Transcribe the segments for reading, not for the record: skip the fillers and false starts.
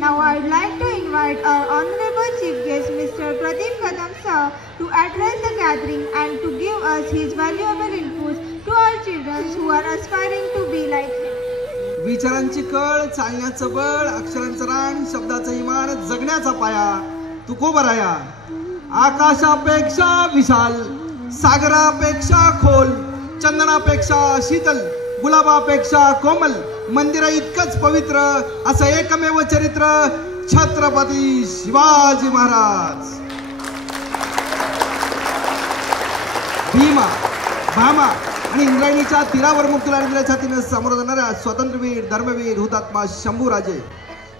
Now I would like to invite our Honorable Chief Guest Mr. Pradeep Kadam sir to address the gathering and to give us his valuable inputs to our children who are aspiring to be like him. विचारांची कळ, चालण्याचं बळ, अक्षरांचं रान, शब्दाचं इमान, जगण्याचा पाया तुकोबराया. आकाशापेक्षा विशाल, सागरापेक्षा खोल, चंदनापेक्षा शीतल, गुलाबापेक्षा कोमल, मंदिर इतकंच पवित्र असं एकमेव चरित्र छत्रपती शिवाजी महाराज. भीमा, भामा आणि इंद्रायणीच्या तीरावर मुक्तीला छातीने समोर जाणाऱ्या स्वातंत्र्यवीर, धर्मवीर, हुतात्मा शंभूराजे,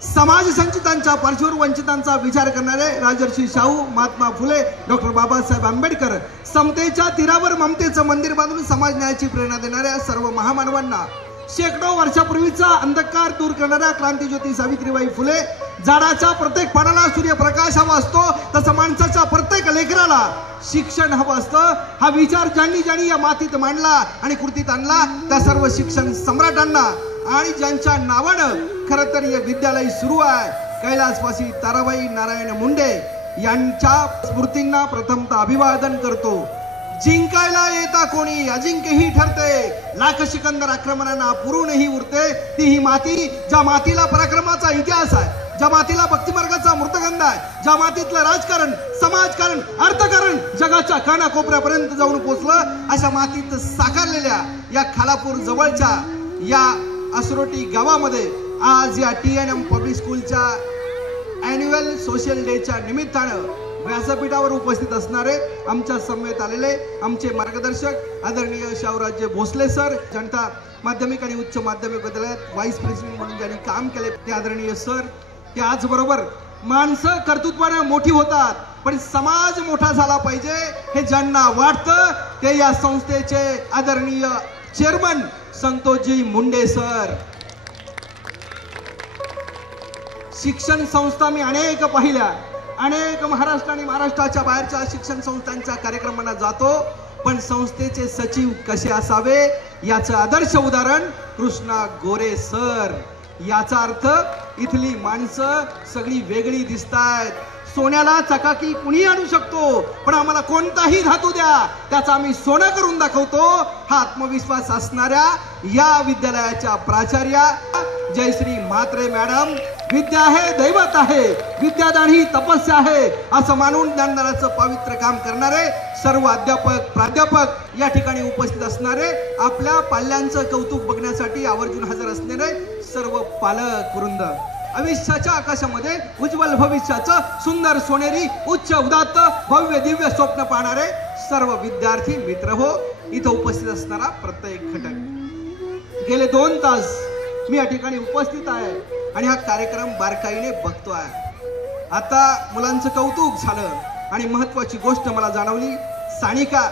समाज संचितांच्या पार्श्वभूमीवर वंचितांचा विचार करणारे राजर्षी शाहू, महात्मा फुले, डॉक्टर बाबासाहेब आंबेडकर, समतेच्या तीरावर ममतेचं मंदिर बांधून समाज न्यायाची प्रेरणा देणाऱ्या सर्व महामानवांना, शेकडो वर्षापूर्वीचा अंधकार दूर करणाऱ्या क्रांतीज्योती सावित्रीबाई फुले, झाडाच्या प्रत्येक पानाला सूर्यप्रकाश हवा असतो तसं माणसाच्या प्रत्येक लेकराला शिक्षण हवं असतं. हा विचार ज्यांनी ज्यांनी या मातीत मांडला आणि कृतीत आणला त्या सर्व शिक्षण सम्राटांना आणि ज्यांच्या नावानं खरं तर हे विद्यालय सुरू आहे, कैलासवासी ताराबाई नारायण मुंडे यांच्या स्मृतींना प्रथमतः अभिवादन करतो. जिंकायला येता कोणी अजिंक्यही ठरते, लाख सिकंदर आक्रमणांना पुरूनही उरते. ती ही माती ज्या मातीला पराक्रमाचा इतिहास आहे, ज्या मातीला भक्तिमार्गाचा मृतगंध आहे, ज्या मातीतलं राजकारण, समाजकारण, अर्थकारण जगाच्या कानाकोपऱ्यापर्यंत जाऊन पोचलं, अशा मातीत साकारलेल्या या खालापूर जवळच्या या असरोटी गावामध्ये आज या TNM पब्लिक स्कूलच्या ॲन्युअल सोशल डेच्या निमित्तानं व्यासपीठावर उपस्थित असणारे आमच्या समवेत आलेले आमचे मार्गदर्शक आदरणीय शाहूराजे भोसले सर, जनता माध्यमिक आणि उच्च माध्यमिक विद्यालयात व्हाईस प्रिन्सिपल म्हणून ज्यांनी काम केले ते आदरणीय सर. त्याचबरोबर माणसं कर्तृत्वाने मोठी होतात पण समाज मोठा झाला पाहिजे हे ज्यांना वाटतं ते या संस्थेचे आदरणीय चेअरमन संतोषजी मुंडे सर. शिक्षण संस्था मी अनेक पाहिल्या, अनेक महाराष्ट्र आणि महाराष्ट्राच्या बाहेरच्या शिक्षण संस्थांच्या कार्यक्रमांना जातो, पण संस्थेचे सचिव कसे असावे याचं आदर्श उदाहरण कृष्णा गोरे सर. याचा अर्थ इथली माणसं सगळी वेगळी दिसतायत. सोन्याला चकाकी कुणी आणू शकतो पण आम्हाला कोणताही धातू द्या त्याचा आम्ही सोनं करून दाखवतो हा आत्मविश्वास असणाऱ्या या विद्यालयाच्या प्राचार्या जयश्री म्हात्रे मॅडम, विद्या आहे दैवत आहे, विद्यादान ही तपस्या आहे असं मानून ज्ञानदानाचं पवित्र काम करणारे सर्व अध्यापक, प्राध्यापक, या ठिकाणी उपस्थित असणारे, आपल्या पाल्यांचं कौतुक बघण्यासाठी आवर्जून हजर असणारे सर्व पालक वृंद, आयुष्याच्या आकाशामध्ये उज्ज्वल भविष्याचं सुंदर सोनेरी उच्च उदात्त भव्य दिव्य स्वप्न पाहणारे सर्व विद्यार्थी मित्र हो, इथं उपस्थित असणारा प्रत्येक घटक. गेले 2 तास मी या ठिकाणी उपस्थित आहे आणि हा कार्यक्रम बारकाईने बघतोय. आता मुलांचं कौतुक झालं आणि महत्वाची गोष्ट मला जाणवली. सानिका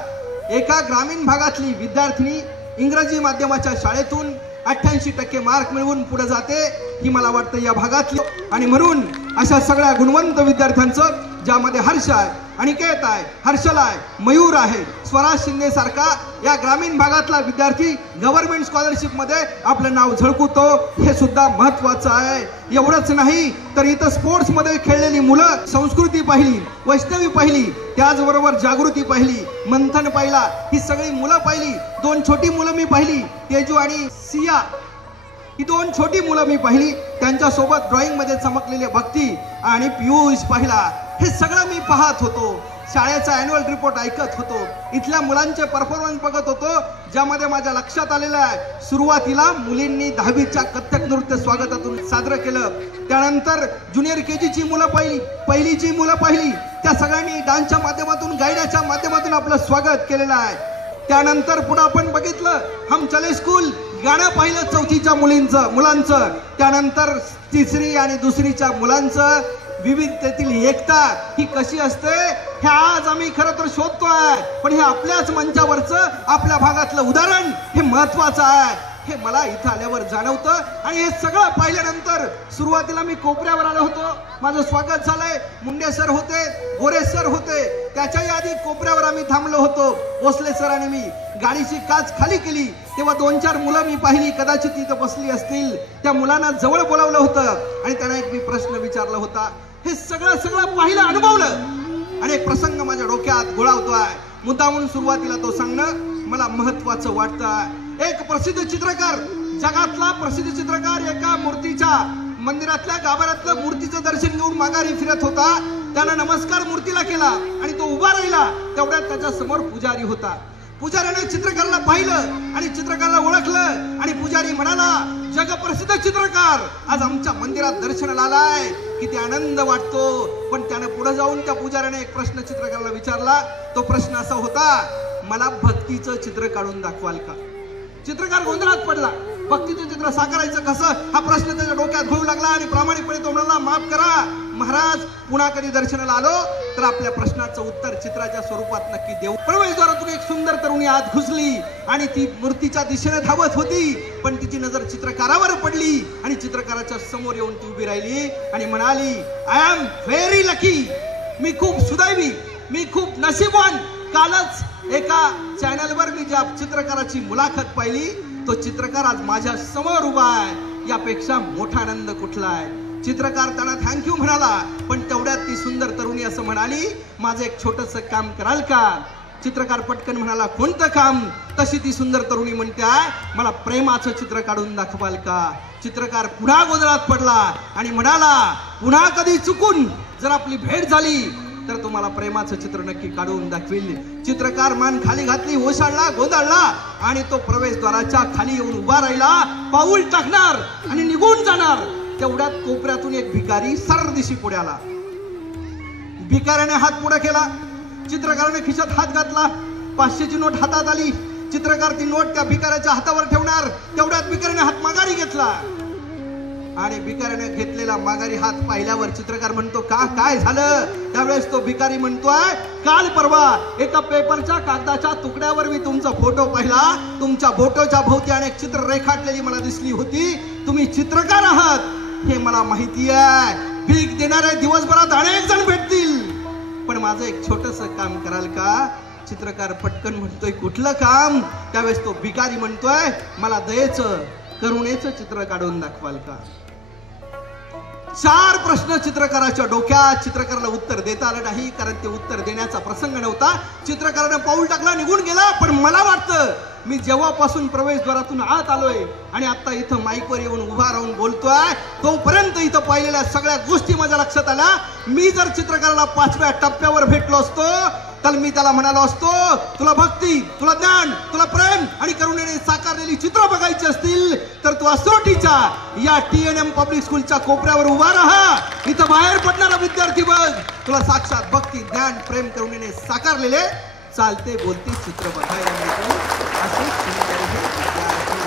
एका ग्रामीण भागातली विद्यार्थिनी इंग्रजी माध्यमाच्या शाळेतून 88% मार्क मिळवून पुढे जाते ही मला वाटतं या भागातली, आणि म्हणून अशा सगळ्या गुणवंत विद्यार्थ्यांचं ज्यामध्ये हर्ष आहे, अनिकेत आहे, हर्षल आहे, मयूर आहे, स्वराज शिंदे सारखा या ग्रामीण भागातला विद्यार्थी गव्हर्नमेंट स्कॉलरशिप मध्ये आपलं नाव झळकवतो हे सुद्धा महत्वाचं आहे. एवढंच नाही तर इथं स्पोर्ट्स मध्ये खेळलेली मुलं संस्कृती पाहिली, वैष्णवी पाहिली, त्याचबरोबर जागृती पाहिली, मंथन पाहिला, ही सगळी मुलं पाहिली. 2 छोटी मुलं मी पाहिली, तेजू आणि सिया, ही 2 छोटी मुलं मी पाहिली, त्यांच्यासोबत ड्रॉइंग मध्ये चमकलेले भक्ती आणि पियुष पाहिला. हे सगळं मी पाहत होतो, शाळेचा अॅन्युअल रिपोर्ट ऐकत होतो, इथल्या मुलांचे परफॉर्मन्स बघत होतो, ज्यामध्ये माझ्या लक्षात आलेलं आहे सुरुवातीला मुलींनी 10वीच्या कथ्थक नृत्य स्वागतातून सादर केलं, त्यानंतर ज्युनियर KG ची मुलं पाहिली, पहिलीची मुलं पाहिली, त्या सगळ्यांनी डान्सच्या माध्यमातून, गायनाच्या माध्यमातून आपलं स्वागत केलेलं आहे. त्यानंतर पुढे आपण बघितलं हम चले स्कूल, गाणं पाहिलं 4थीच्या मुलांचं, त्यानंतर 3री आणि 2रीच्या मुलांचं. विविधतेतील एकता ही कशी असते हे आज आम्ही खरं तर शोधतोय, पण हे आपल्याच मंचावरचं आपल्या भागातलं उदाहरण हे महत्वाचं आहे. हे मला इथं आल्यावर जाणवतं. आणि हे सगळं पाहिल्यानंतर सुरुवातीला मी कोपऱ्यावर आलो होतो, माझं स्वागत झालंय. मुंडे सर होते, गोरे सर होते, त्याच्याही आधी कोपऱ्यावर आम्ही थांबलो होतो. भोसले सर आणि मी गाडीची काच खाली केली तेव्हा 2-4 मुलं मी पाहिली, कदाचित तिथं बसली असतील. त्या मुलांना जवळ बोलावलं होतं आणि त्यांना एक मी प्रश्न विचारला होता. हे सगळं पाहिलं, अनुभवलं आणि एक प्रसंग माझ्या डोक्यात घोळावतोय. मुद्दा म्हणून सुरुवातीला तो सांगणं मला महत्वाचं वाटतं. एक प्रसिद्ध चित्रकार, जगातला प्रसिद्ध चित्रकार एका मूर्तीच्या मंदिरातल्या गाभाऱ्यातलं मूर्तीचं दर्शन घेऊन माघारी फिरत होता. त्यानं नमस्कार मूर्तीला केला आणि तो उभा राहिला. तेवढ्यात त्याच्या समोर पुजारी होता. पुजाऱ्याने चित्रकाराला पाहिलं आणि चित्रकाराला ओळखलं आणि पुजारी म्हणाला, जगप्रसिद्ध चित्रकार आज आमच्या मंदिरात दर्शनाला आलाय, किती आनंद वाटतो. पण त्याने पुढे जाऊन त्या पुजाऱ्याने एक प्रश्न चित्रकाराला विचारला. तो प्रश्न असा होता, मला भक्तीचं चित्र काढून दाखवाल का? चित्रकार गोंधळात पडला. भक्तीचं चित्र साकारायचं कसं हा प्रश्न त्याच्या डोक्यात घोळू लागला आणि प्रामाणिकपणे तो म्हणाला, माफ करा महाराज, पुन्हा कधी दर्शनाला आलो तर आपल्या प्रश्नाचं उत्तर चित्राच्या स्वरूपात नक्की देऊ. प्रवेशद्वारातून एक सुंदर तरुणी आत घुसली आणि ती मूर्तीच्या दिशेने धावत होती. पण तिची नजर चित्रकारावर पडली आणि चित्रकाराच्या समोर येऊन ती उभी राहिली आणि म्हणाली, आय एम व्हेरी लकी, मी खूप सुदैवी, मी खूप नशीबवान. कालच एका चॅनलवर मी ज्या चित्रकाराची मुलाखत पाहिली तो चित्रकार आज माझ्या समोर उभा आहे, यापेक्षा मोठा आनंद कुठला आहे? चित्रकार त्यांना थँक्यू म्हणाला. पण तेवढ्यात ती सुंदर तरुणी असं म्हणाली, माझं एक छोटंसं काम कराल का? चित्रकार पटकन म्हणाला, कोणतं काम? तशी ती सुंदर तरुणी म्हणते, मला प्रेमाचं चित्र काढून दाखवाल का? चित्रकार पुन्हा गोंधळात पडला आणि म्हणाला, पुन्हा कधी चुकून जर आपली भेट झाली तर तुम्हाला प्रेमाचं चित्र नक्की काढून दाखवील. चित्रकार मान खाली घातली, ओशाळला, गोंधळला आणि तो प्रवेशद्वाराच्या खाली येऊन उभा राहिला. पाऊल टाकणार आणि निघून जाणार. तेवढ्यात कोपऱ्यातून एक भिकारी सरदिशी पुढे आला. भिकाऱ्याने हात पुढे केला. चित्रकाराने खिशात हात घातला. 500ची नोट हातात आली. चित्रकार ती नोट त्या भिकाऱ्याच्या हातावर ठेवणार. तेवढ्यात भिकाऱ्याने हात माघारी घेतला आणि भिकाऱ्याने घेतलेला माघारी हात पाहिल्यावर चित्रकार म्हणतो, का काय झालं? त्यावेळेस तो भिकारी म्हणतोय, काल परवा एका पेपरच्या कागदाच्या तुकड्यावर मी तुमचा फोटो पाहिला. तुमच्या फोटोच्या भोवती अनेक चित्र रेखाटलेली मला दिसली होती. तुम्ही चित्रकार आहात हे मला माहिती आहे. भीक देणारे दिवसभरात अनेक जण भेटतील, पण माझं एक छोटस काम कराल का? चित्रकार पटकन म्हणतोय, कुठलं काम? त्यावेळेस तो भिकारी म्हणतोय, मला दयेचं, करुणेचं चित्र काढून दाखवाल का? 4 प्रश्न चित्रकाराच्या डोक्यात. चित्रकाराला उत्तर देता आलं नाही, कारण ते उत्तर देण्याचा प्रसंग नव्हता. चित्रकाराने पाऊल टाकला, निघून गेला. पण मला वाटतं मी जेव्हापासून प्रवेशद्वारातून आत आलोय आणि आता इथं माईकवर येऊन उभा राहून बोलतोय, तोपर्यंत इथं पाहिलेल्या सगळ्या गोष्टी माझ्या लक्षात आल्या. मी जर चित्रकाराला 5व्या टप्प्यावर भेटलो असतो तर मी त्याला म्हणालो असतो, तुला भक्ती, तुला ज्ञान, तुला प्रेम आणि करुणेने साकारलेली चित्र बघायची असतील तर तू असोटीच्या या TNM पब्लिक स्कूलच्या कोपऱ्यावर उभा राहा. इथं बाहेर पडणारा विद्यार्थी बघ, तुला साक्षात भक्ती, ज्ञान, प्रेम, करुणेने साकारलेले चालते बोलते चित्र बघायला मिळतो. असे सुंदर हे विद्यार्थी.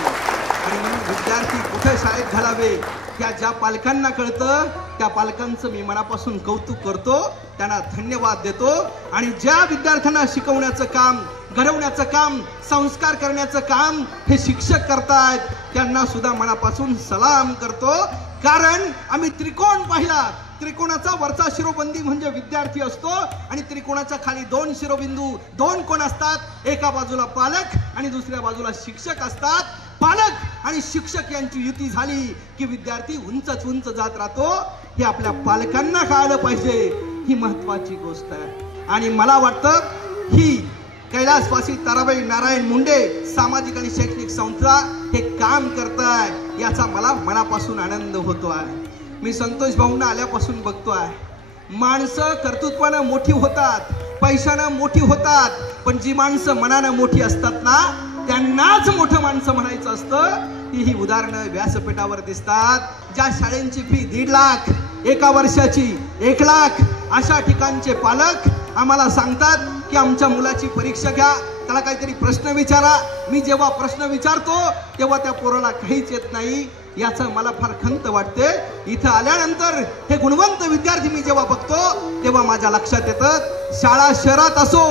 आणि म्हणून विद्यार्थी कुठे शाळेत घालावे त्या ज्या पालकांना कळतं त्या पालकांचं मी मनापासून कौतुक करतो, त्यांना धन्यवाद देतो. आणि ज्या विद्यार्थ्यांना शिकवण्याचं काम, घडवण्याचं काम, संस्कार करण्याचं काम हे शिक्षक करतायत त्यांना सुद्धा मनापासून सलाम करतो. कारण आम्ही त्रिकोण पाहिला. त्रिकोणाचा वरचा शिरोबंदी म्हणजे विद्यार्थी असतो आणि त्रिकोणाच्या खाली 2 शिरोबिंदू, 2 कोण असतात. एका बाजूला पालक आणि दुसऱ्या बाजूला शिक्षक असतात. पालक आणि शिक्षक यांची युती झाली की विद्यार्थी उंचच उंच जात राहतो. हे आपल्या पालकांना कळलं पाहिजे. ही महत्वाची गोष्ट आहे. आणि मला वाटतं ही कैलासवासी ताराबाई नारायण मुंडे सामाजिक आणि शैक्षणिक संस्था हे काम करताय याचा मला मनापासून आनंद होतो आहे. मी संतोष भाऊंना आल्यापासून बघतोय, माणसं कर्तृत्वानं मोठी होतात, पैशानं मोठी होतात, पण जी माणसं मनानं मोठी असतात ना त्यांनाच मोठं माणसं म्हणायचं असतं. ही उदाहरणं व्यासपीठावर दिसतात. ज्या शाळेंची फी 1.5 लाख, एका वर्षाची 1 लाख, अशा ठिकाणचे पालक आम्हाला सांगतात की आमच्या मुलाची परीक्षा घ्या, त्याला काहीतरी प्रश्न विचारा. मी जेव्हा प्रश्न विचारतो तेव्हा त्या पोराला काहीच येत नाही. याचं मला फार खंत वाटते. इथं आल्यानंतर हे गुणवंत विद्यार्थी मी जेव्हा बघतो तेव्हा माझ्या लक्षात येतं, शाळा शहरात असो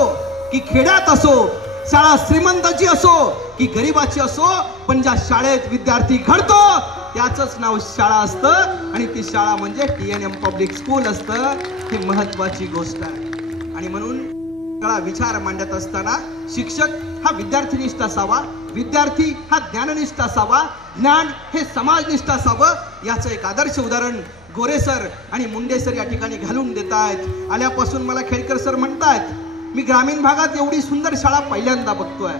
की खेड्यात असो, शाळा श्रीमंताची असो की गरीबाची असो, पण ज्या शाळेत विद्यार्थी घडतो त्याचंच नाव शाळा असतं आणि ती शाळा म्हणजे TNM पब्लिक स्कूल असतं. ही महत्वाची गोष्ट आहे. आणि म्हणून विचार मांडत असताना शिक्षक हा विद्यार्थीनिष्ठ असावा, विद्यार्थी हा ज्ञाननिष्ठ असावा, ज्ञान हे समाजनिष्ठ असावं. याचं एक आदर्श उदाहरण गोरे सर आणि मुंडे सर या ठिकाणी घालून देत आहेत. आल्यापासून मला खेडकर सर म्हणतायत मी ग्रामीण भागात एवढी सुंदर शाळा पहिल्यांदा बघतोय.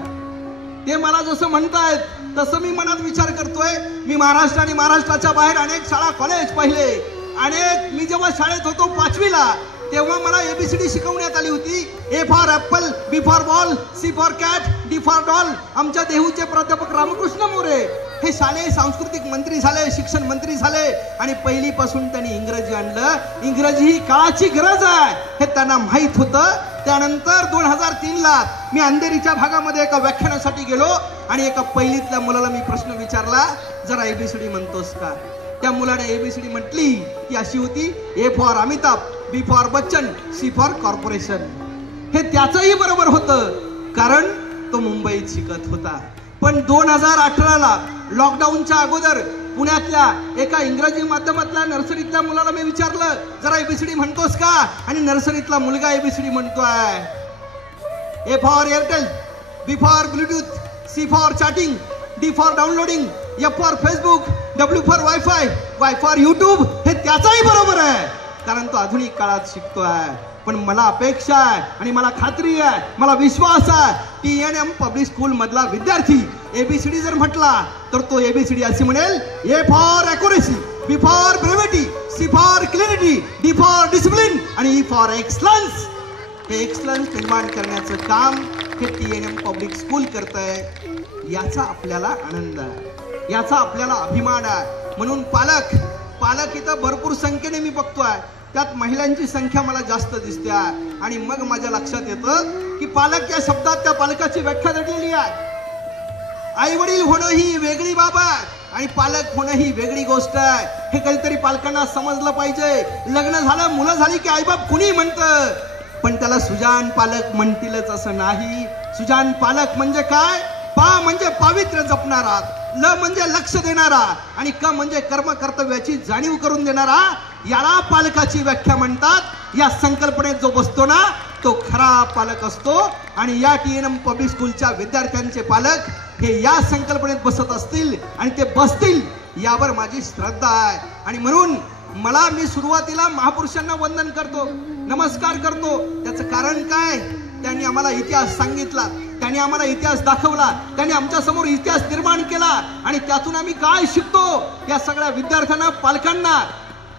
ते मला जसं म्हणतायत तसं मी मनात विचार करतोय. मी महाराष्ट्र आणि महाराष्ट्राच्या बाहेर अनेक शाळा कॉलेज पाहिले. अनेक मी जेव्हा शाळेत होतो 5वीला तेव्हा मला ABCD शिकवण्यात आली होती. A for apple, B for ball, C for cat, D for doll. आमच्या देहूचे प्राध्यापक रामकृष्ण मोरे हे शालेय सांस्कृतिक मंत्री झाले, शिक्षण मंत्री झाले आणि पहिलीपासून त्यांनी इंग्रजी आणलं. इंग्रजी ही काळाची गरज आहे हे त्यांना माहित होतं. त्यानंतर 2003ला मी अंधेरीच्या भागामध्ये एका व्याख्यानासाठी गेलो आणि एका पहिलीतल्या मुलाला मी प्रश्न विचारला, जरा ABCD म्हणतोस का? त्या मुलाने ABCD म्हटली ती अशी होती, A for Amitabh, B for Bachchan, C for corporation. हे त्याचंही बरोबर होतं कारण तो मुंबईत शिकत होता. पण 2018ला लॉकडाऊनच्या अगोदर पुण्यातल्या एका इंग्रजी माध्यमातल्या नर्सरीतल्या मुलाला मी विचारलं, जरा ABCD म्हणतोस का? आणि नर्सरीतला मुलगा ABCD म्हणतोय. A for Airtel, B for Bluetooth, C for chatting, D for downloading, F for Facebook, W for wifi, Y for YouTube. हे त्याचाही बरोबर आहे कारण तो आधुनिक काळात शिकतोय. पण मला अपेक्षा आहे आणि मला खात्री आहे, मला विश्वास आहे, TNM पब्लिक स्कूल मधला विद्यार्थी ABCD जर म्हटला तर तो ABCD अशी म्हणेल, A for accuracy, B for brevity, C for clarity, D for discipline आणि E फॉर एक्सलन्स. हे एक्सलन्स निर्माण करण्याचं काम हे TNM पब्लिक स्कूल करतंय. याचा आपल्याला आनंद आहे, याचा आपल्याला अभिमान आहे. म्हणून पालक इथं भरपूर संख्येने मी बघतोय. त्यात महिलांची संख्या मला जास्त दिसते आणि मग माझ्या लक्षात येतं की पालक या शब्दात त्या पालकाची व्याख्या दडलेली आहे. आई वडील होणं ही वेगळी बाब आहे आणि पालक होणं ही वेगळी गोष्ट आहे. हे कधीतरी पालकांना समजलं पाहिजे. लग्न झालं, मुलं झाली की आईबाप कुणी म्हणतं, पण त्याला सुजान पालक म्हणतीलच असं नाही. सुजान पालक म्हणजे काय? पा म्हणजे पावित्र्य जपणारा, ल म्हणजे लक्ष देणारा आणि क म्हणजे कर्म कर्तव्याची जाणीव करून देणारा. याला पालकाची व्याख्या म्हणतात. या संकल्पनेत जो बसतो ना तो खरा पालक असतो आणि या TNM पब्लिक स्कूलच्या विद्यार्थ्यांचे पालक हे या संकल्पनेत बसत असतील आणि ते बसतील यावर माझी श्रद्धा आहे. आणि म्हणून मी सुरुवातीला महापुरुषांना वंदन करतो, नमस्कार करतो. त्याचं कारण काय? त्यांनी आम्हाला इतिहास सांगितला, त्यांनी आम्हाला इतिहास दाखवला, त्यांनी आमच्या समोर इतिहास निर्माण केला आणि त्यातून आम्ही काय शिकतो? या सगळ्या विद्यार्थ्यांना, पालकांना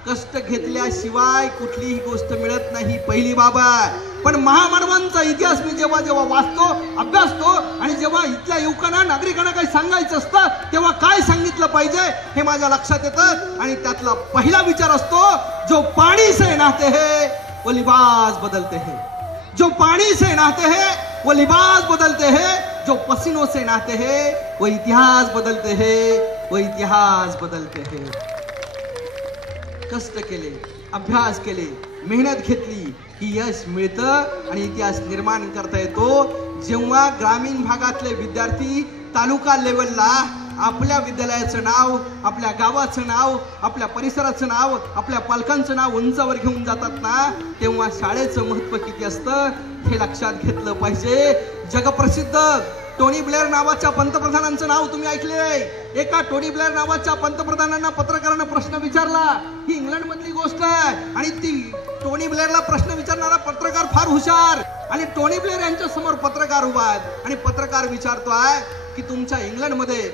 कष्ट घेतल्याशिवाय कुठलीही गोष्ट मिळत नाही, पहिली बाब आहे. पण महामानवांचा इतिहास मी जेव्हा जेव्हा वाचतो, अभ्यासतो आणि जेव्हा इथल्या युवकांना, नागरिकांना काही सांगायचं असतं तेव्हा काय सांगितलं पाहिजे हे माझ्या लक्षात येतं. आणि त्यातला पहिला विचार असतो, जो पाणी से नहाते हैं वो लिबास बदलते हैं. जो पानी से नहाते हैं वो लिबास बदलते हैं. जो पसीनों से नहाते हैं वो इतिहास बदलते हैं, वो इतिहास बदलते हैं. कष्ट केले, अभ्यास केले, मेहनत घेतली की यश मिळतं आणि इतिहास निर्माण करता येतो. जेव्हा ग्रामीण भागातले विद्यार्थी तालुका लेवलला आपल्या विद्यालयाचं नाव, आपल्या गावाचं नाव, आपल्या परिसराचं नाव, आपल्या पालकांचं नाव उंचावर घेऊन जातात ना, तेव्हा शाळेचं महत्व किती असतं हे लक्षात घेतलं पाहिजे. जगप्रसिद्ध टोनी ब्लेअर नावाच्या पंतप्रधानांचं नाव तुम्ही ऐकले आहे. एका टोनी ब्लेअर नावाच्या पंतप्रधानांना पत्रकारांना प्रश्न विचारला. ही इंग्लंड मधली गोष्ट आहे आणि ती टोनी ब्लेअरला प्रश्न विचारणारा पत्रकार फार हुशार आणि टोनी ब्लेअर यांच्या समोर पत्रकार उभा आहेत आणि पत्रकार विचारतोय की तुमच्या इंग्लंड मध्ये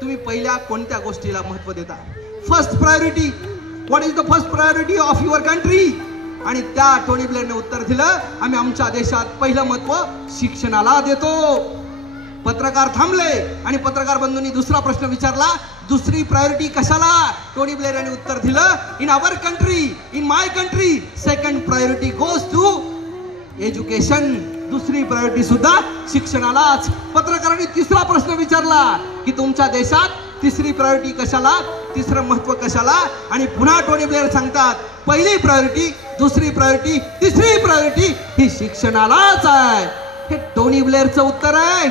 तुम्ही पहिल्या कोणत्या गोष्टीला महत्व देता? First priority, what is the first priority of your country? आणि त्या टोनी ब्लेअरने उत्तर दिलं, आम्ही आमच्या देशात पहिलं महत्व शिक्षणाला देतो. पत्रकार थांबले आणि पत्रकार बंधूंनी दुसरा प्रश्न विचारला, दुसरी प्रायोरिटी कशाला? टोनी ब्लेअर यांनी उत्तर दिलं, in our country, in my country, second priority goes to education. दुसरी प्रायोरिटी सुद्धा शिक्षणालाच. पत्रकारांनी तिसरा प्रश्न विचारला की तुमच्या देशात तिसरी प्रायोरिटी कशाला, तिसरं महत्व कशाला? आणि पुन्हा टोनी ब्लेअर सांगतात, पहिली प्रायोरिटी, दुसरी प्रायोरिटी, तिसरी प्रायोरिटी ही शिक्षणालाच आहे. हे टोनी ब्लेअरचं उत्तर आहे.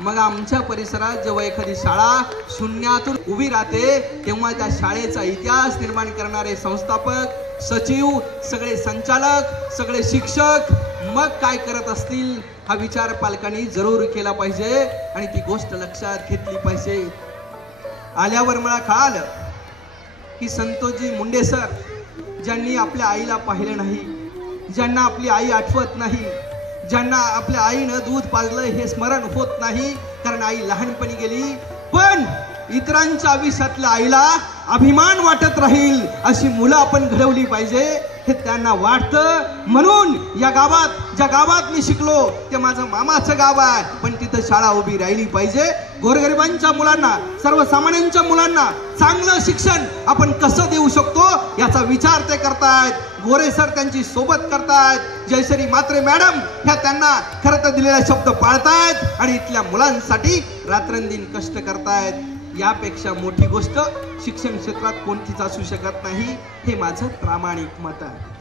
मग आमच्या परिसरात जेव्हा एखादी शाळा शून्यातून उभी राहते तेव्हा त्या शाळेचा इतिहास निर्माण करणारे संस्थापक, सचिव, सगळे संचालक, सगळे शिक्षक मग काय करत असतील हा विचार पालकांनी जरूर केला पाहिजे आणि ती गोष्ट लक्षात घेतली पाहिजे. आल्यावर मला कळालं की संतोषजी मुंडे सर, ज्यांनी आपल्या आईला पाहिलं नाही, ज्यांना आपली आई आठवत नाही, ज्यांना आपल्या आईनं दूध पाजलं हे स्मरण होत नाही कारण आई लहानपणी गेली, पण इतरांच्या आयुष्यातल्या आईला अभिमान वाटत राहील अशी मुलं आपण घडवली पाहिजे हे त्यांना वाटतं. म्हणून या गावात, ज्या गावात मी शिकलो ते माझं मामाचं गाव आहे, पण तिथं शाळा उभी राहिली पाहिजे. गोरगरिबांच्या मुलांना, सर्वसामान्यांच्या मुलांना चांगलं शिक्षण आपण कसं देऊ शकतो याचा विचार ते करतायत. गोरे सर त्यांची सोबत करतायत, जयश्री म्हात्रे मॅडम ह्या त्यांना खरं तर दिलेला शब्द पाळतायत आणि इथल्या मुलांसाठी रात्रंदिन कष्ट करतायत. यापेक्षा मोठी गोष्ट शिक्षण क्षेत्रात कोणतीच असू शकत नाही, हे माझं प्रामाणिक मत आहे.